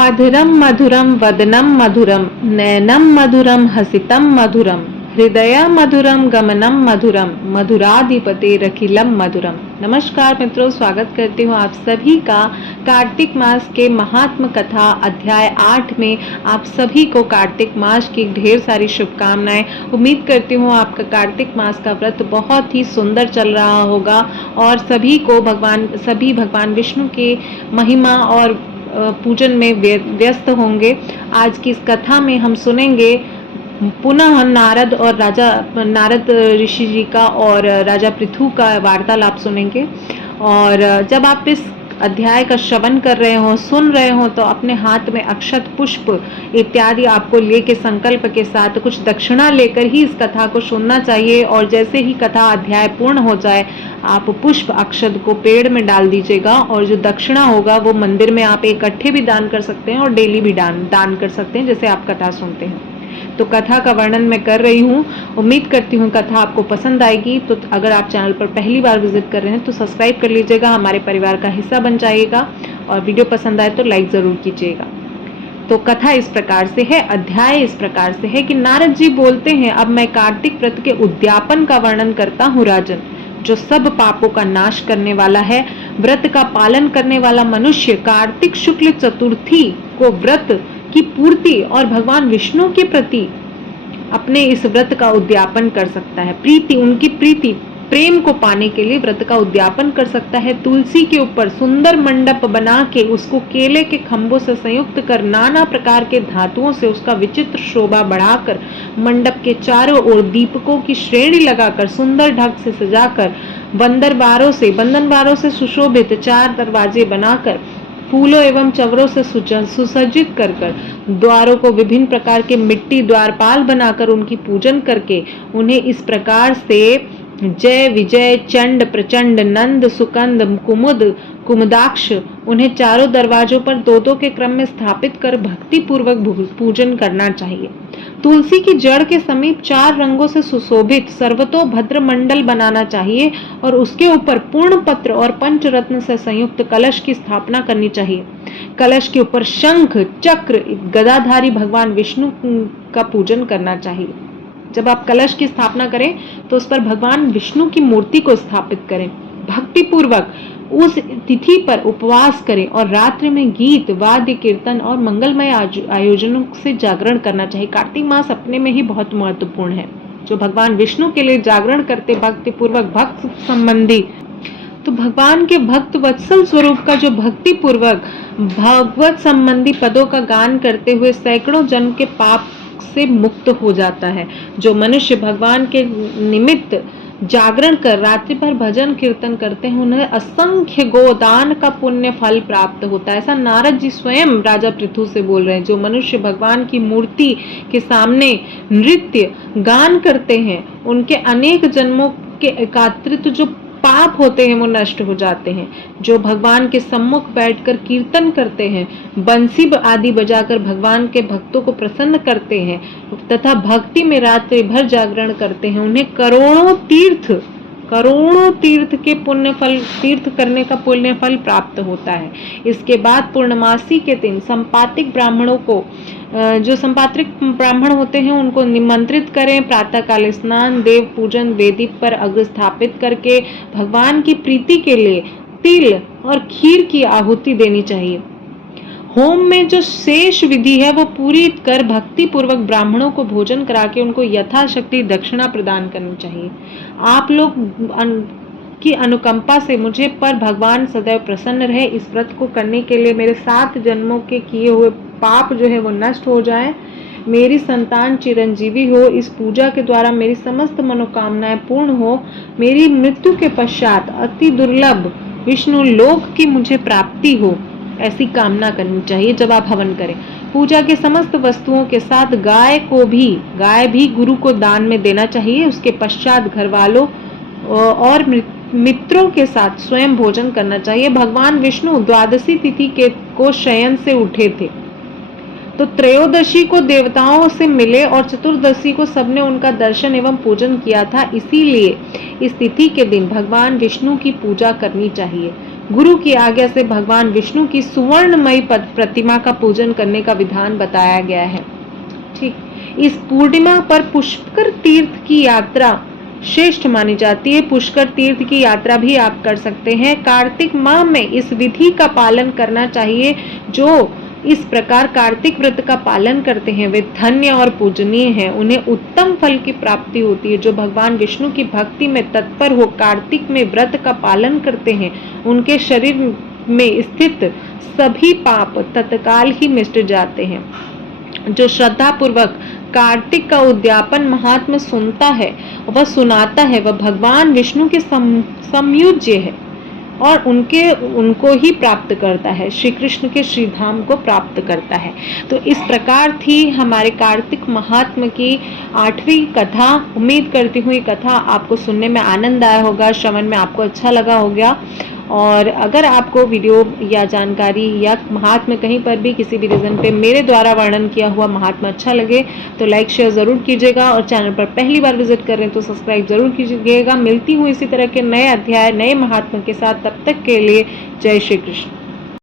अधरम मधुरम वदनम मधुरम नयनम मधुरम हसितम मधुरम हृदय मधुरम गमनम मधुरम मधुराधिपते रखिलम मधुरम। नमस्कार मित्रों, स्वागत करती हूँ आप सभी का कार्तिक मास के महात्म कथा अध्याय 8 में। आप सभी को कार्तिक मास की ढेर सारी शुभकामनाएं। उम्मीद करती हूँ आपका कार्तिक मास का व्रत बहुत ही सुंदर चल रहा होगा और सभी को भगवान विष्णु के महिमा और पूजन में व्यस्त होंगे। आज की इस कथा में हम सुनेंगे पुनः नारद ऋषि जी का और राजा पृथु का वार्तालाप सुनेंगे। और जब आप इस अध्याय का श्रवण कर रहे हो, सुन रहे हो, तो अपने हाथ में अक्षत पुष्प इत्यादि आपको लेके संकल्प के साथ कुछ दक्षिणा लेकर ही इस कथा को सुनना चाहिए। और जैसे ही कथा अध्याय पूर्ण हो जाए, आप पुष्प अक्षत को पेड़ में डाल दीजिएगा और जो दक्षिणा होगा वो मंदिर में आप इकट्ठे भी दान कर सकते हैं और डेली भी दान कर सकते हैं, जैसे आप कथा सुनते हैं। तो कथा का वर्णन मैं कर रही हूँ। उम्मीद करती हूँ कथा आपको पसंद आएगी। तो अगर आप चैनल पर पहली बार विजिट कर रहे हैं तो सब्सक्राइब कर लीजिएगा, हमारे परिवार का हिस्सा बन जाइएगा। और वीडियो पसंद आए तो लाइक जरूर कीजिएगा। तो कथा इस प्रकार से है, अध्याय इस प्रकार से है कि नारद जी बोलते हैं, अब मैं कार्तिक व्रत के उद्यापन का वर्णन करता हूँ राजन, जो सब पापों का नाश करने वाला है। व्रत का पालन करने वाला मनुष्य कार्तिक शुक्ल चतुर्थी को व्रत की पूर्ति और भगवान विष्णु के प्रति अपने इस व्रत का उद्यापन कर सकता है। उनकी प्रीति प्रेम को पाने के लिए व्रत का उद्यापन कर सकता है। तुलसी के ऊपर सुंदर मंडप बना के उसको केले के खंभों से संयुक्त कर नाना प्रकार के धातुओं से उसका विचित्र शोभा बढ़ाकर मंडप के चारों ओर दीपकों की श्रेणी लगाकर सुंदर ढंग से सजाकर बंधन बारों से सुशोभित 4 दरवाजे बनाकर फूलों एवं चवरों से सुसज्जित कर द्वारों को विभिन्न प्रकार के मिट्टी द्वारपाल बनाकर उनकी पूजन करके उन्हें इस प्रकार से जय विजय चंड प्रचंड नंद सुकंद कुमुदाक्ष उन्हें चारों दरवाजों पर 2-2 के क्रम में स्थापित कर भक्ति पूर्वक पूजन करना चाहिए। तुलसी की जड़ के समीप 4 रंगों से सुशोभित सर्वतोभद्र मंडल बनाना चाहिए और उसके ऊपर पूर्ण पत्र और पंचरत्न से संयुक्त कलश की स्थापना करनी चाहिए। कलश के ऊपर शंख चक्र गदाधारी भगवान विष्णु का पूजन करना चाहिए। जब आप कलश की स्थापना करें तो उस पर भगवान विष्णु की मूर्ति को स्थापित करें। भक्ति पूर्वक उस तिथि पर उपवास करें और रात्रि में गीत वाद्य कीर्तन और मंगलमय आयोजनों से जागरण करना चाहिए। कार्तिक मास अपने में ही बहुत महत्वपूर्ण है। जो भगवान विष्णु के लिए जागरण करते भक्ति पूर्वक भक्त संबंधी, तो भगवान के भक्त वत्सल स्वरूप का जो भक्ति पूर्वक भगवत संबंधी पदों का गान करते हुए सैकड़ों जन्म के पाप से मुक्त हो जाता है। जो मनुष्य भगवान के निमित्त जागरण कर रात्रि भर भजन कीर्तन करते हैं, उन्हें असंख्य गोदान का पुण्य फल प्राप्त होता है। ऐसा नारद जी स्वयं राजा पृथु से बोल रहे हैं। जो मनुष्य भगवान की मूर्ति के सामने नृत्य गान करते हैं, उनके अनेक जन्मों के एकत्रित जो पाप होते हैं वो नष्ट हो जाते हैं। जो भगवान के सम्मुख बैठकर कीर्तन करते हैं, बंसी आदि बजाकर भगवान के भक्तों को प्रसन्न करते हैं तथा भक्ति में रात्रि भर जागरण करते हैं, उन्हें करोड़ों तीर्थ के तीर्थ करने का पुण्य फल प्राप्त होता है। इसके बाद पूर्णमासी के दिन संपातिक ब्राह्मणों को, जो संपात्रिक ब्राह्मण होते हैं, उनको निमंत्रित करें। प्रातः काल स्नान, देव पूजन, वेदी पर अग्र स्थापित करके भगवान की प्रीति के लिए तिल और खीर की आहुति देनी चाहिए। होम में जो शेष विधि है वो पूरी कर भक्ति पूर्वक ब्राह्मणों को भोजन करा के उनको यथाशक्ति दक्षिणा प्रदान करनी चाहिए। आप लोग की अनुकंपा से मुझे पर भगवान सदैव प्रसन्न रहे। इस व्रत को करने के लिए मेरे 7 जन्मों के किए हुए पाप जो है वो नष्ट हो जाए, मेरी संतान चिरंजीवी हो, इस पूजा के द्वारा मेरी समस्त मनोकामनाएं पूर्ण हो, मेरी मृत्यु के पश्चात अति दुर्लभ विष्णु लोक की मुझे प्राप्ति हो, ऐसी कामना करनी चाहिए। जब आप हवन करें, पूजा के समस्त वस्तुओं के साथ गाय भी गुरु को दान में देना चाहिए। उसके पश्चात घर वालों और मित्रों के साथ स्वयं भोजन करना चाहिए। भगवान विष्णु द्वादशी तिथि को शयन से उठे थे, तो त्रयोदशी को देवताओं से मिले और चतुर्दशी को सबने उनका दर्शन एवं पूजन किया था। इसीलिए इस तिथि के दिन भगवान विष्णु की पूजा करनी चाहिए। गुरु की आज्ञा से भगवान विष्णु की सुवर्णमयी प्रतिमा का पूजन करने का विधान बताया गया है। ठीक, इस पूर्णिमा पर पुष्कर तीर्थ की यात्रा श्रेष्ठ मानी जाती है। पुष्कर तीर्थ की यात्रा भी आप कर सकते हैं। कार्तिक माह में इस विधि का पालन करना चाहिए। जो इस प्रकार कार्तिक व्रत का पालन करते हैं वे धन्य और पूजनीय हैं। उन्हें उत्तम फल की प्राप्ति होती है। जो भगवान विष्णु की भक्ति में तत्पर हो कार्तिक में व्रत का पालन करते हैं उनके शरीर में स्थित सभी पाप तत्काल ही मिट जाते हैं। जो श्रद्धा पूर्वक कार्तिक का उद्यापन महात्मा सुनता है वह सुनाता है वह भगवान विष्णु के समयुज्य है और उनको ही प्राप्त करता है, श्री कृष्ण के श्रीधाम को प्राप्त करता है। तो इस प्रकार थी हमारे कार्तिक महात्मा की 8वीं कथा। उम्मीद करती हूँ ये कथा आपको सुनने में आनंद आया होगा, श्रवण में आपको अच्छा लगा होगा। और अगर आपको वीडियो या जानकारी या महात्मा कहीं पर भी किसी भी रीजन पे मेरे द्वारा वर्णन किया हुआ महात्मा अच्छा लगे तो लाइक शेयर ज़रूर कीजिएगा और चैनल पर पहली बार विजिट कर रहे हैं तो सब्सक्राइब ज़रूर कीजिएगा। मिलती हूँ इसी तरह के नए अध्याय नए महात्मा के साथ, तब तक के लिए जय श्री कृष्ण।